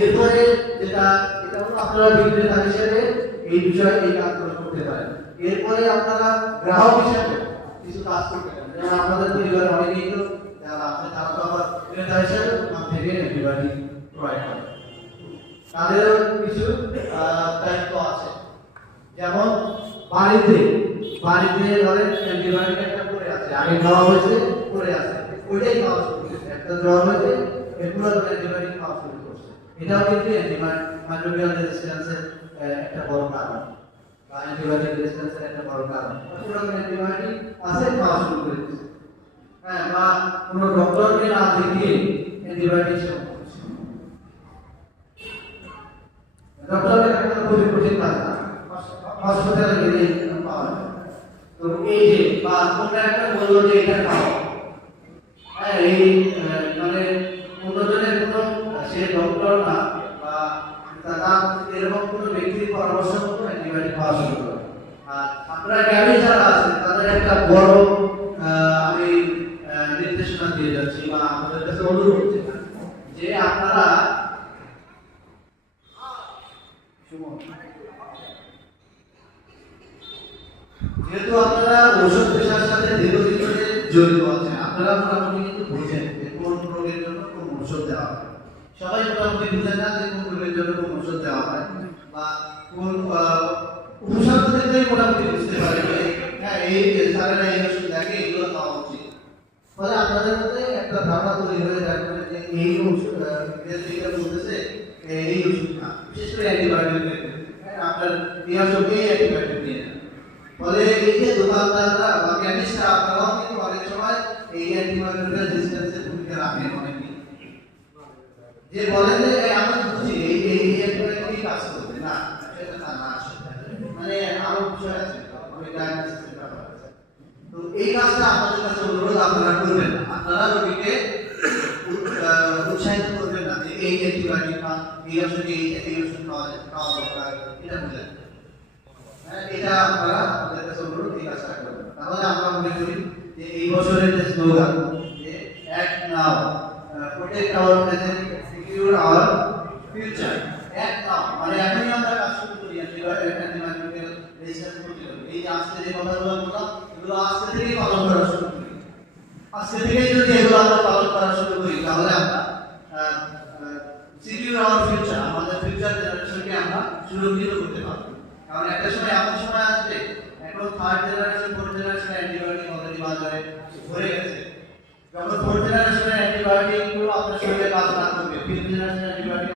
এরপরে যেটা এটা হলো আপনারা বিভিন্ন হিসেবে এই বিষয়ে এই কাজগুলো করতে পারেন। এরপরে আপনারা গ্রাহক হিসেবে কিছু কাজ করতে পারেন, যেমন আপনাদের পরিবারে অনেকেই তো যারা আছে তারা তো আবার ক্রেতা হিসেবে দোকান থেকে অ্যান্টিবায়োটিক ক্রয় করে, তাদেরও কিছু দায়িত্ব আছে। যেমন বাড়িতে ধরেন অ্যান্টিবায়োটিক একটা পড়ে আছে, আগে খাওয়া হয়েছে পড়ে আছে, ওইটাই খাওয়া শুরু করছে, একটা জ্বর হয়েছে এরপরে অ্যান্টিবায়োটিক খাওয়া শুরু করছে, এটাও কিন্তু মাইক্রোবিয়াল রেজিস্ট্যান্সের একটা বড় কারণ, বা অ্যান্টিবায়োটিক রেজিস্ট্যান্সের একটা বড় কারণ। পুরোনো অ্যান্টিবায়োটিক আছে খাওয়া শুরু করে দিচ্ছে, হ্যাঁ, বা কোনো ডক্টরকে না দেখিয়ে অ্যান্টিবায়োটিক সেবন করছে। ডক্টরের একটা খুবই কঠিন কাজ না, হাসপাতালে গেলে পাওয়া যায়। তো এই যে বা কোনো একটা বললো যে এটা খাও, হ্যাঁ, এই মানে অন্যজনের কোনো সে ডক্টর না বা তারা এরকম কোনো ব্যক্তির পরামর্শ মতো অ্যান্টিবায়োটিক খাওয়া শুরু করে। আর আপনারা গ্রামে যারা আছেন তাদের একটা বড় আমি নির্দেশনা দিয়ে যাচ্ছি বা আমাদের কাছে অনুরোধ যে আপনারা যেহেতু আপনারা ঔষধ পেশার সাথে দীর্ঘদিন ধরে জড়িত আছেন, আপনারা মোটামুটি কিন্তু বুঝেন যে কোন রোগের জন্য কোন ঔষধ দেওয়া হয়। সবাই মোটামুটি বুঝেন না যে কোন রোগের জন্য কোন ঔষধ দেওয়া হয়, বা কোন উপসর্গ দেখলে মোটামুটি বুঝতে পারে যে হ্যাঁ এই স্যারেরা এই ওষুধ দেখে এগুলো খাওয়া উচিত। ফলে আপনাদের মধ্যে একটা ধারণা তৈরি হয়ে যাবে যে এই ওষুধ যেটা বলতেছে এই ওষুধ না, বিশেষ করে অ্যান্টিবায়োটিক, আপনার এই ওষুধে অ্যান্টিবায়োটিক দিয়ে না। ফলে এই যে দোকানদাররা বা কেমিস্টরা আপনারাও কিন্তু অনেক সময় এই অ্যান্টিবায়োটিক রেজিস্ট্যান্সের ভূমিকা রাখেন অনেকেই, যে বলেন যে আমরা বুঝি এই অ্যান্টিবায়োটিক কাজ করবে না, সেটা না মানে আরো বিষয় আছে, অনেক ডায়াগনোসিসের ব্যাপার আছে। তো এই কাজটা আপনাদের কাছে অনুরোধ আপনারা করবেন না, আপনারা রোগীকে উৎসাহিত করবেন না যে এই অ্যান্টিবায়োটিক খান, এই ওষুধ এই ওষুধ খাওয়া দরকার, এটা বুঝেন। এটা আপনারা আমাদের কাছে অনুরোধ এই কাজটা করবেন। তাহলে আমরা মনে করি যে এই বছরের যে স্লোগান যে act now, protect our present, secure our future, act নাও মানে এখনই আমরা কাজ শুরু করি অ্যান্টিবায়োটিক রেজিস্ট্যান্স করতে হবে। এই যে আজকে যে কথাগুলো বললাম এগুলো আজকে থেকেই পালন করা শুরু করি। আজকে থেকেই যদি এগুলো আমরা পালন করা শুরু করি তাহলে আমরা সিকিউর আওয়ার ফিউচার, আমাদের ফিউচার জেনারেশনকে আমরা সুরক্ষিত করতে পারবো। কারণ একটা সময় এমন সময় আসবে, এখন third generation fourth generation antibiotic already বাজারে ভরে গেছে। যখন ফোর্থ জেনারেশনের অ্যান্টিবায়োটিক গুলো আপনার শরীরে কাজ না করবে, ফিফথ জেনারেশনের